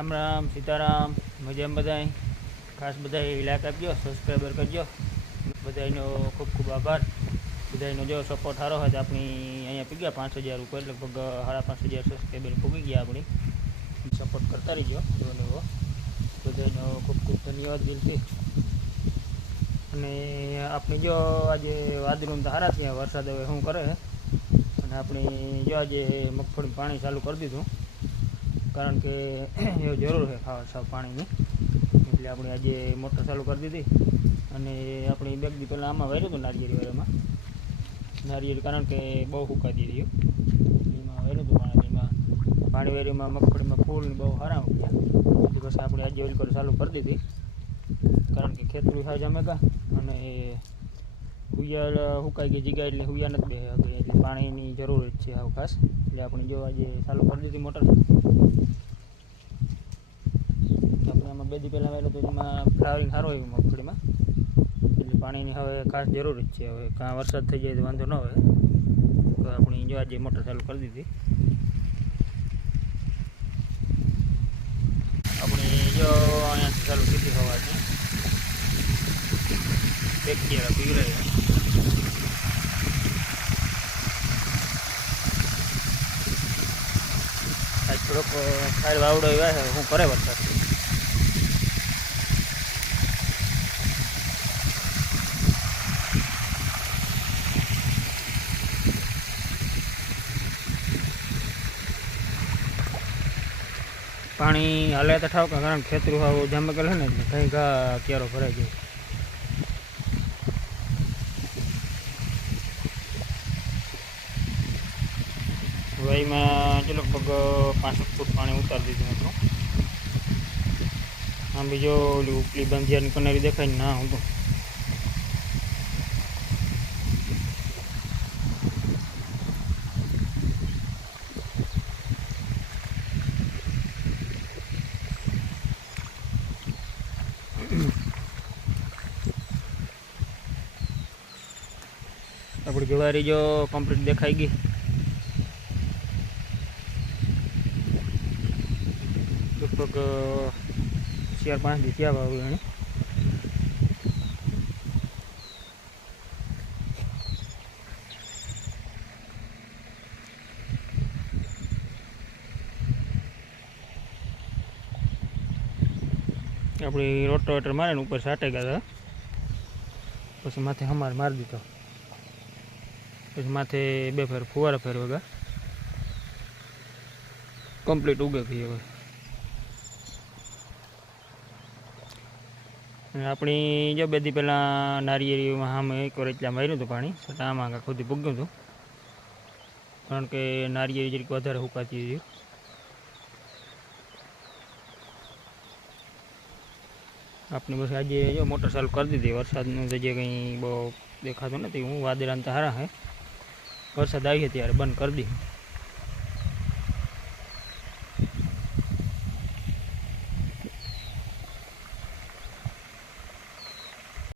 राम राम सीताराम मजा बधाई खास बधाई लाइक आपजो सब्सक्राइबर करजो बधाईनो खूब खूब आभार बधाईनो जो सपोर्ट सारो है तो अपनी अँ पी गया 5000 ऊपर लगभग 5000 सब्सक्राइबर पूगी गया अपनी सपोर्ट करता रहीजो वो बधाईनो खूब खूब धन्यवाद दिलथी अने अपनी जो आज वादळू तो सारा थया वरसाद हवे शुं करे अने अपनी जो आज मगफળી पाणी चालू कर दीधुं कारण के ये जरूर है खावा साफ पानी की એટલે આપણે આજે મોટર ચાલુ કરી દીધી અને આપણી બેગ દી પહેલાં આમાં વાર્યું હતું નારિયેળી વાળામાં નારિયેળી કારણ કે બહુ સુકાતી રહ્યું એમાં વાર્યું હતું પાણી વાર્યુંમાં મગફળીમાં ફૂલ ને બહુ સારા ઉગ્યા પછી બસ આપણે આજે ઓઇલ કરી ચાલુ કરી દીધી કારણ કે ખેતરું થાય જમેગા અને હુયા સુકાઈ ગઈ જગ્યા એટલે હુયા નથી બે એટલે પાણીની જરૂર જ છે આવું ખાસ એટલે આપણે જો આજે ચાલુ કરી દીધી મોટર બે દી પહેલાં વહેલું તો એમાં ફ્લાવરિંગ સારો આવ્યું મગફળીમાં એટલે પાણીની હવે ખાસ જરૂર જ છે હવે કાં વરસાદ થઈ જાય તો વાંધો ન હોય તો આપણી જો આજે મોટર ચાલુ કરી દીધી આપણી જો અહીંયાથી ચાલુ કીધી હવાથી એક કેરા પીવરાય આજ થોડોક સારી વાવડો એવા છે હું કરે વરસાદ पानी हाले तो ठाव कारण खेतरू हाव जामे गल ने कहीं घा क्यारो भराई गयो वही में जो लगभग 5 फूट पानी उतार दीधुं हतुं आम बीजो उपली बंधिया कनेरी देखाय ना हूँ अपनी जुवारी जो कम्प्लीट देखाई गई लगभग 4-5 दी थया वावी एने अपनी रोटावेटर मारे ऊपर साटे गया था पछी माथे हमार मार दीधो પછી માથે બે ફેર ફુવારા ફેરવેગા કમ્પ્લીટ ઉગે ગઈ હવે આપણી જો બે દી પહેલાં નારિયેળીમાં સામે એક વાર એટલા માર્યું હતું પાણી છતાં આમાં ખુદી પૂગ્યું હતું કારણ કે નારિયેળી જરીક વધારે સુકાતી હતી આપણી બસ આજે જો મોટર ચાલુ કરી દીધી વરસાદનું તો જે કંઈ બહુ દેખાતું નથી હું વાદળાને તો સારા હે वरसाद आई है त्यारे बंद कर दी।